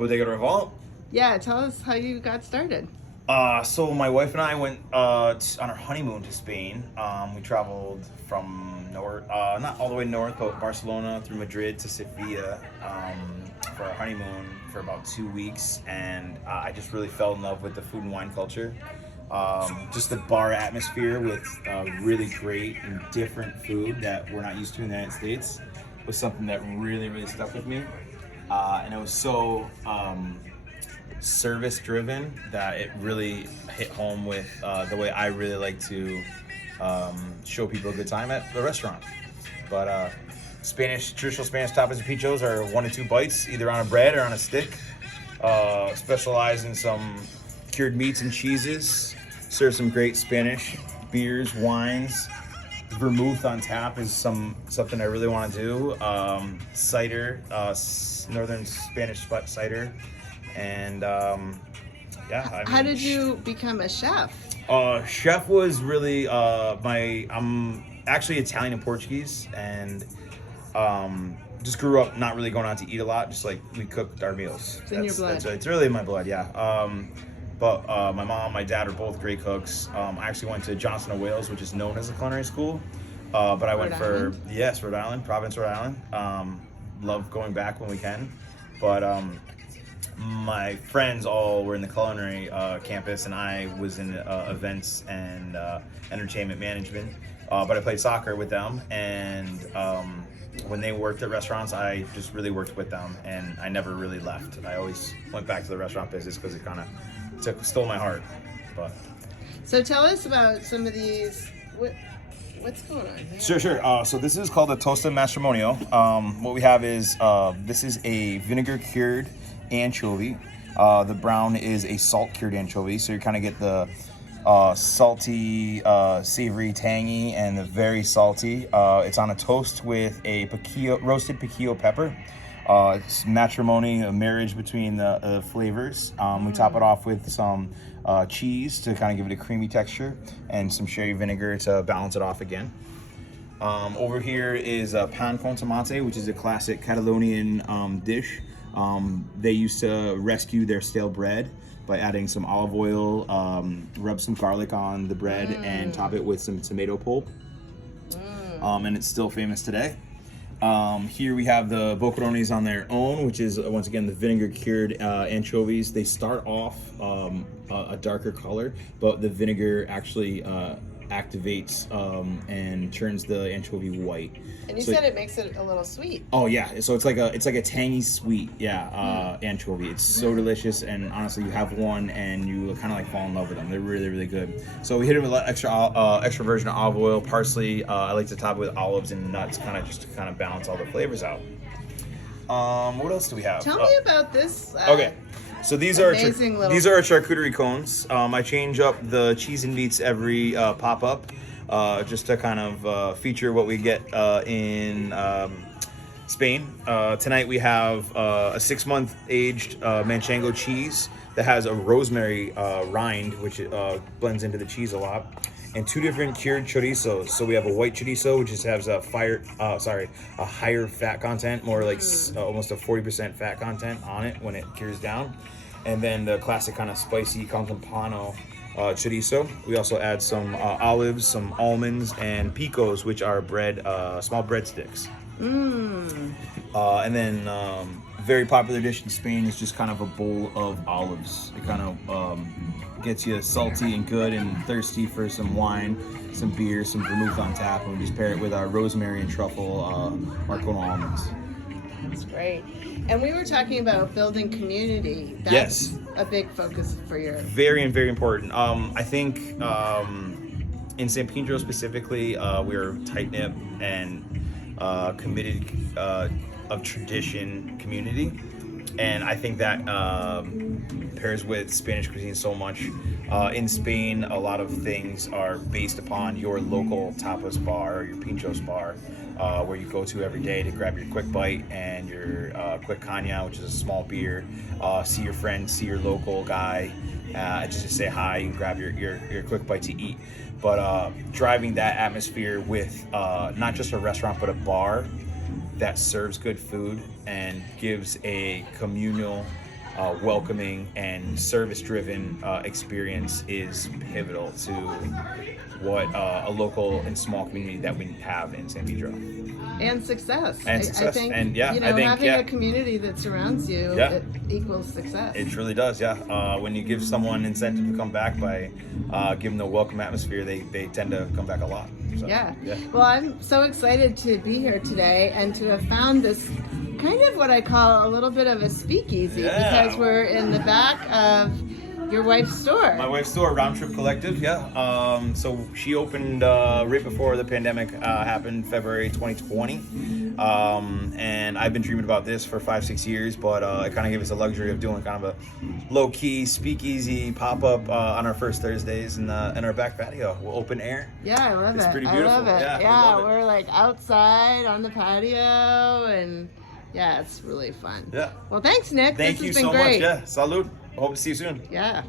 Bodega Raval. Yeah, tell us how you got started. So my wife and I went on our honeymoon to Spain. We traveled from north, not all the way north, but Barcelona through Madrid to Sevilla for our honeymoon for about 2 weeks, and I just really fell in love with the food and wine culture. Just the bar atmosphere with really great and different food that we're not used to in the United States was something that really stuck with me, and it was so service driven that it really hit home with the way I really like to show people a good time at the restaurant. But traditional Spanish Tapas Pintxos are 1 to 2 bites, either on a bread or on a stick. Specialize in some cured meats and cheeses. Serve some great Spanish beers, wines. Vermouth on tap is something I really want to do. Cider, northern Spanish cider. And How did you become a chef? Chef was really I'm actually Italian and Portuguese, and just grew up not really going out to eat a lot. Just like we cooked our meals. It's in your blood. It's really in my blood, yeah. But my mom, my dad are both great cooks. I actually went to Johnson & Wales, which is known as a culinary school. But I went for Rhode Island, Providence, Rhode Island. Love going back when we can. But my friends all were in the culinary campus, and I was in events and entertainment management. But I played soccer with them, and when they worked at restaurants, I just really worked with them, and I never really left. I always went back to the restaurant business because it kind of stole my heart. But so tell us about some of these. What's going on here? Sure. So this is called a Toasted Matrimonial. What we have is this is a vinegar cured anchovy. The brown is a salt cured anchovy, so you kind of get the salty, savory, tangy, and the very salty. It's on a toast with a roasted piquillo pepper. It's matrimony, a marriage between the flavors. We top it off with some cheese to kind of give it a creamy texture, and some sherry vinegar to balance it off again. Over here is pan con tomate, which is a classic Catalonian dish. They used to rescue their stale bread by adding some olive oil, rub some garlic on the bread, and top it with some tomato pulp. And it's still famous today. Here we have the boquerones on their own, which is once again the vinegar cured anchovies. They start off a darker color, but the vinegar actually activates and turns the anchovy white. And you said it makes it a little sweet. Oh yeah, so it's like a tangy sweet, anchovy. It's so delicious, and honestly, you have one and you kind of like fall in love with them. They're really good. So we hit it with extra virgin olive oil, parsley. I like to top it with olives and nuts, just to balance all the flavors out. What else do we have? Tell me about this. Okay. So these are our charcuterie cones. I change up the cheese and meats every pop-up, just to kind of feature what we get in Spain. Tonight we have a 6-month aged Manchego cheese that has a rosemary rind, which blends into the cheese a lot, and 2 different cured chorizos. So we have a white chorizo, which just has a higher fat content, more like almost a 40% fat content on it when it cures down. And then the classic kind of spicy Campano chorizo. We also add some olives, some almonds, and picos, which are small breadsticks. And then very popular dish in Spain is just kind of a bowl of olives. It kind of gets you salty and good and thirsty for some wine, some beer, some vermouth on tap, and we just pair it with our rosemary and truffle Marcona almonds. That's great. And we were talking about building community. That's a big focus for your... Very important. I think in San Pedro specifically, we're tight-knit and committed of tradition community. And I think that pairs with Spanish cuisine so much. In Spain, a lot of things are based upon your local tapas bar or your pinchos bar, where you go to every day to grab your quick bite and your quick caña, which is a small beer, see your friends, see your local guy, just to say hi and grab your quick bite to eat. But driving that atmosphere with not just a restaurant, but a bar that serves good food and gives a communal welcoming and service-driven experience is pivotal to what a local and small community that we have in San Pedro. And success. And success. I think, And yeah, you know, I think, having yeah. a community that surrounds you, Yeah. it equals success. It truly does, yeah. When you give someone incentive to come back by giving them a welcome atmosphere, they tend to come back a lot. So, yeah. Well, I'm so excited to be here today and to have found this kind of what I call a little bit of a speakeasy, because we're in the back of your wife's store. My wife's store, Round Trip Collective, yeah. So she opened right before the pandemic happened, February 2020. And I've been dreaming about this for 5-6 years, but it kind of gave us the luxury of doing kind of a low-key speakeasy pop-up on our first Thursdays in our back patio. We'll open air. Yeah, I love it. It's pretty beautiful. I love it. Yeah, we Yeah, love it. we're like outside on the patio, and yeah, it's really fun. Yeah. Well, thanks, Nick. Thank this you has been so great. much. Yeah, salud. Hope to see you soon. Yeah.